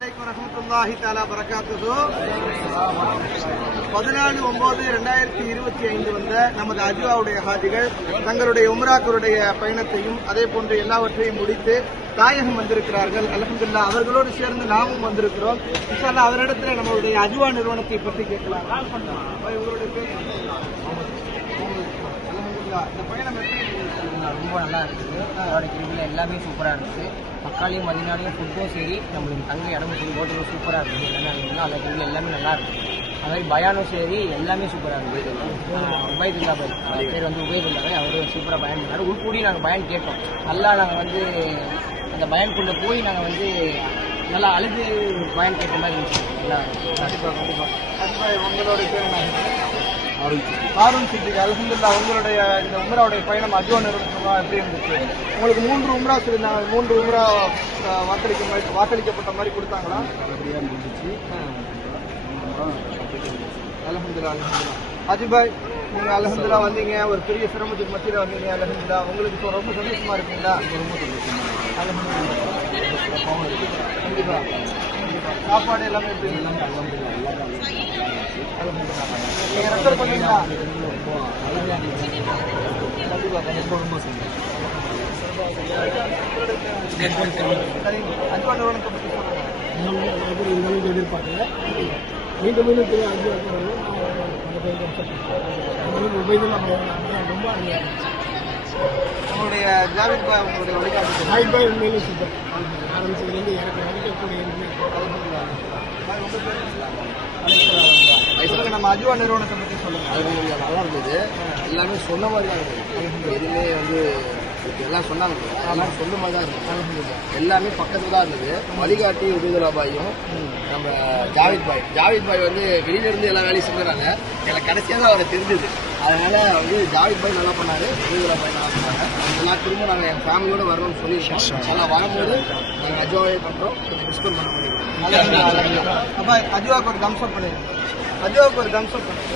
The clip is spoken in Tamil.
வரஹ்மத்துல்லாஹி தஆலா பரகாத்துஹு 14/9/2025 வந்த நமது அஜ்வாவுடைய ஹாஜிகள் தங்களுடைய உம்ராக்களுடைய பயணத்தையும் அதே போன்று எல்லாவற்றையும் முடித்து தாயகம் வந்திருக்கிறார்கள். அல்ஹம்துலில்லாஹ் அவர்களோடு சேர்ந்து நாமும் வந்திருக்கிறோம். இன்ஷா அல்லாஹ் அவரிடத்தில் நம்மளுடைய அஜ்வா நிறுவனத்தை பற்றி கேட்கலாம். உங்களுடைய பேர் அல்ஹம்துலில்லாஹ் இந்த பயணம் எப்படி ரொம்ப நல்லா இருக்குது. அதோட கிரிவில் எல்லாமே சூப்பராக இருக்குது. மக்காலையும் மதினாலையும் ஃபுட்டும் சரி, நம்மளுக்கு தங்க இடமும் சரி, ஹோட்டலும் சூப்பராக இருக்குது. எல்லாமே அந்த கிரிவில் எல்லாமே நல்லா இருக்குது. அது மாதிரி பயானும் சரி எல்லாமே சூப்பராக இருக்குது. உபயதுல்லா பாய் பேர் வந்து உபயதுல்லா பாய், அவரும் சூப்பராக பயன் பண்ணார். உள்கூடி நாங்கள் பயன் கேட்டோம். நல்லா நாங்கள் வந்து அந்த பயனுக்குள்ளே போய் நாங்கள் வந்து நல்லா அழுது பயன் கேட்ட மாதிரி இருந்துச்சு. நல்லா கண்டிப்பாக கண்டிப்பாக. உங்களோட பேர் ஹாரூன் சித்திக். அல்ஹம்துலில்லாஹ் உங்களுடைய இந்த உம்ராவுடைய பயணம் அஜ்வா நிறுவனமாக எப்படி இருந்துச்சு? உங்களுக்கு 3 உம்ரா சொல்லியிருந்தாங்க. 3 உம்ரா வாக்களிக்கப்பட்ட மாதிரி கொடுத்தாங்களா? நல்லபடியாக இருந்துச்சு. அல்ஹம்துலில்லாஹ் அல்ஹம்துலில்லாஹ். அஜிபாய் நீங்கள் அல்ஹம்துலில்லாஹ் வந்தீங்க, ஒரு பெரிய சிரமத்துக்கு மத்தியில் வந்தீங்க. அல்ஹம்துலில்லாஹ் உங்களுக்கு இப்போ ரொம்ப சந்தோஷமா இருக்குங்களா? ரொம்ப சந்தோஷமாக அல்ஹம்துலில்லாஹ். கண்டிப்பாக சாப்பாடு எல்லாமே எப்படி எல்லாமே அல்ஹம்துலில்லாஹ் நீங்கள் ரெஃபர் பண்ணீங்களா? ரொம்ப சந்தோஷம். அஜ்வா நிறுவனத்தை பற்றி சொல்லுங்கள். எதிர்பார்க்கல. மீண்டும் மீண்டும் ரொம்ப உங்களுடைய ஜாவித் பாய் உங்களுடைய வழிகாட்டு ஹைபாய் உண்மையிலே சூப்பர். ஆரம்பிச்சதுலேருந்து எனக்கு வரைக்கக்கூடிய நம்ம அஜ்வா நிறுவனத்தை பற்றி சொல்லுங்க. அது நல்லா இருந்தது. எல்லாமே சொன்ன மாதிரி தான் இருக்குது. எதுவுமே வந்து எல்லாம் சொன்னாங்க, எல்லாம் சொன்ன மாதிரி தான் இருந்தது. எல்லாமே பக்கத்தில் தான் இருந்தது. வழிகாட்டி உபயதுல்லா பாயும் நம்ம ஜாவித் பாய் வந்து வெளியிலேருந்து எல்லா வேலையும் செஞ்சுறாங்க. எனக்கு கடைசியாக தான் அவரை தெரிஞ்சது. அதனால வந்து ஜாவித் பாய் நல்லா பண்ணாரு, உபயதுல்லா பாய் நல்லா பண்ணாங்க. எல்லா திரும்ப நாங்கள் என் ஃபேமிலியோடு வரணும்னு சொல்லியிருக்கோம். நல்லா வரும்போது நாங்கள் அஜ்வாவே பண்ணுறோம். கொஞ்சம் டிஸ்கவுண்ட் பண்ண முடியும். அப்பா அஜ்வாவுக்கு ஒரு தம்ஸ் அப் பண்ணிடுங்க. அஜ்வாவுக்கு ஒரு தம்ஸ் அப் பண்ணுங்க.